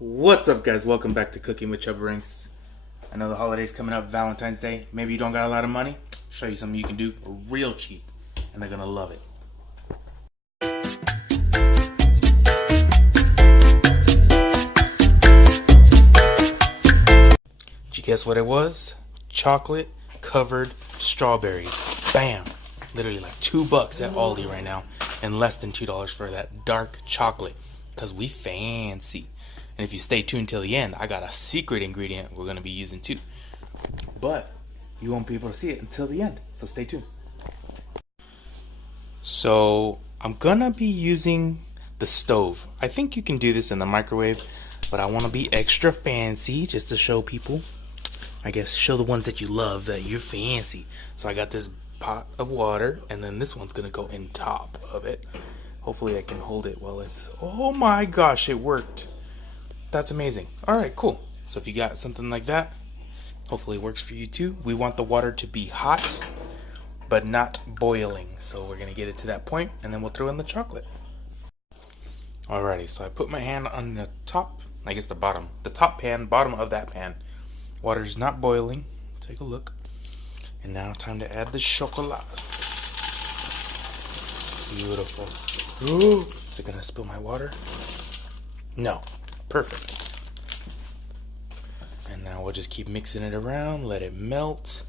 What's up, guys? Welcome back to Cooking with Chubaranks. I know the holiday's coming up, Valentine's Day. Maybe you don't got a lot of money. Show you something you can do real cheap, and they're gonna love it. Did you guess what it was? Chocolate covered strawberries. Bam! Literally like $2 at Aldi right now, and less than $2 for that dark chocolate. Cause we fancy. And if you stay tuned till the end, I got a secret ingredient we're going to be using too. But you won't be able to see it until the end, so stay tuned. So I'm going to be using the stove. I think you can do this in the microwave, but I want to be extra fancy just to show people. I guess show the ones that you love that you're fancy. So I got this pot of water, and then this one's going to go in top of it. Hopefully I can hold it while it's... Oh my gosh, it worked. That's amazing. Alright, cool. So if you got something like that, hopefully it works for you too. We want the water to be hot, but not boiling. So we're going to get it to that point, and then we'll throw in the chocolate. Alrighty, so I put my hand on the top, I guess the top pan, bottom of that pan. Water's not boiling. Take a look. And now time to add the chocolate. Beautiful. Ooh, is it going to spill my water? No. Perfect. And now we'll just keep mixing it around, let it melt.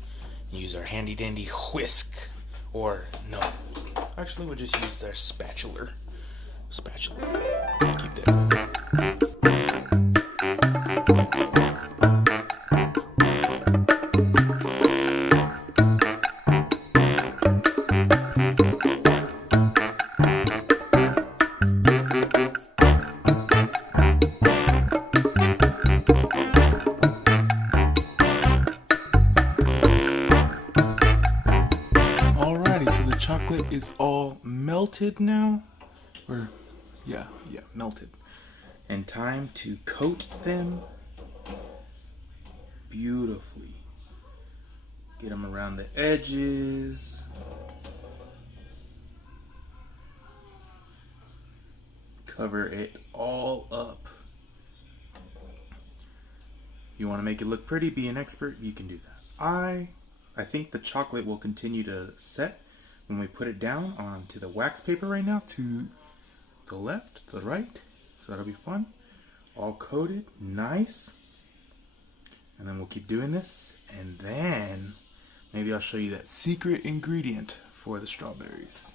Use our handy dandy whisk. Or no. Actually, we'll just use our spatula. Keep that moving. Chocolate is all melted now, or yeah, melted, and time to coat them beautifully. Get them around the edges. Cover it all up. You want to make it look pretty, be an expert, you can do that. I think the chocolate will continue to set when we put it down onto the wax paper right now, to the left, to the right. So that'll be fun. All coated, nice. And then we'll keep doing this. And then maybe I'll show you that secret ingredient for the strawberries.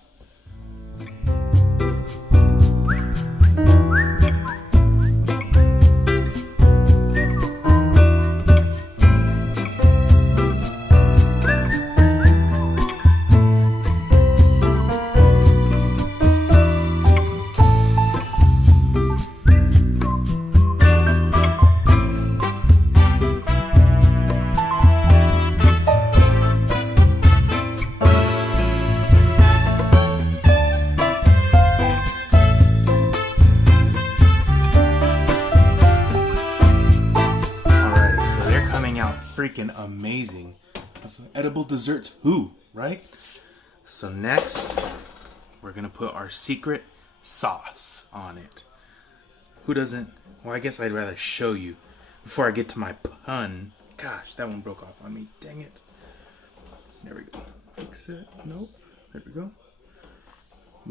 Freaking amazing. Edible desserts, who, right? So next, we're gonna put our secret sauce on it. Who doesn't? Well, I guess I'd rather show you before I get to my pun. Gosh, that one broke off on me. Dang it. There we go. Fix it. Nope. There we go.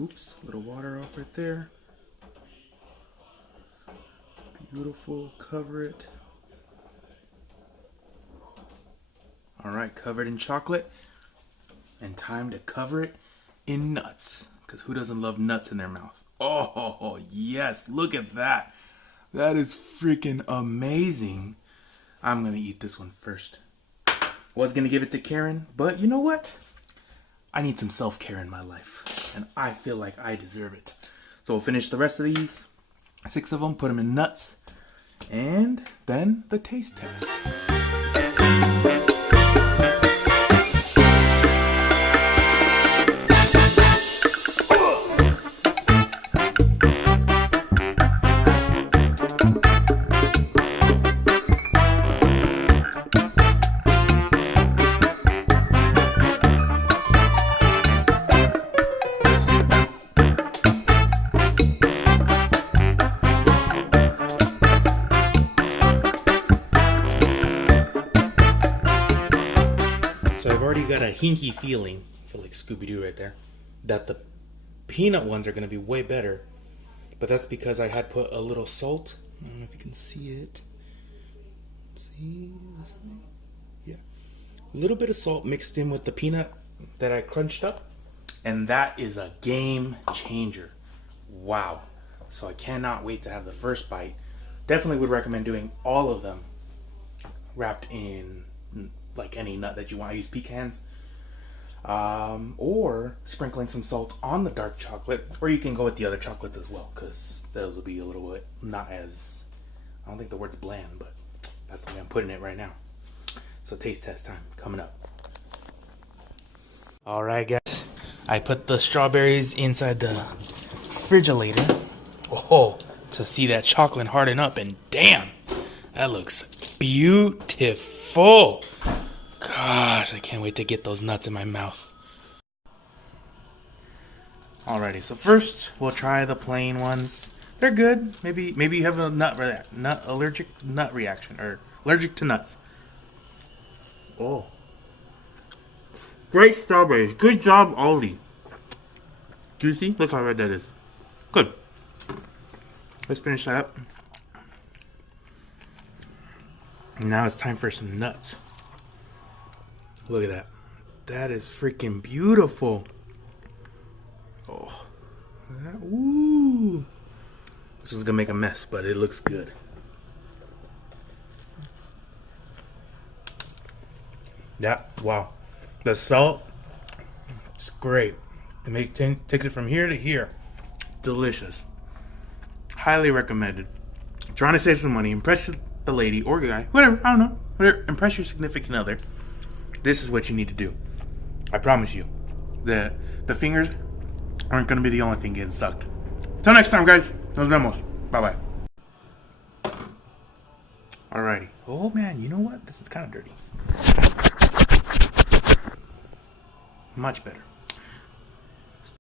Oops. Little water off right there. Beautiful. Cover it. Alright, covered in chocolate. And time to cover it in nuts. Because who doesn't love nuts in their mouth? Oh, yes. Look at that. That is freaking amazing. I'm going to eat this one first. Was going to give it to Karen. But you know what? I need some self-care in my life. And I feel like I deserve it. So we'll finish the rest of these. 6 of them. Put them in nuts. And then the taste test. got a hinky feeling, I feel like Scooby-Doo right there, that the peanut ones are going to be way better. But that's because I had put a little salt. I don't know if you can see it. See this way? Yeah. A little bit of salt mixed in with the peanut that I crunched up. And that is a game changer. Wow. So I cannot wait to have the first bite. Definitely would recommend doing all of them wrapped in like any nut that you want. I use pecans. Or sprinkling some salt on the dark chocolate. Or you can go with the other chocolates as well, because those will be a little bit not as, I don't think the word's bland, but that's the way I'm putting it right now. So taste test time coming up. Alright guys, I put the strawberries inside the refrigerator. Oh, to see that chocolate harden up, and damn, that looks beautiful. Gosh, I can't wait to get those nuts in my mouth. Alrighty, so first we'll try the plain ones. They're good. Maybe you have a allergic nut reaction, or allergic to nuts. Oh, great strawberries. Good job, Aldi. Juicy. Look how red that is. Good. Let's finish that up. Now it's time for some nuts. Look at that. That is freaking beautiful. Oh. Ooh. This one's gonna make a mess, but it looks good. Yeah, wow. The salt, it's great. It takes it from here to here. Delicious. Highly recommended. Trying to save some money, impress the lady or guy, whatever, I don't know. Whatever, impress your significant other. This is what you need to do. I promise you. The fingers aren't going to be the only thing getting sucked. Till next time, guys. Nos vemos. Bye-bye. Alrighty. Oh, man. You know what? This is kind of dirty. Much better.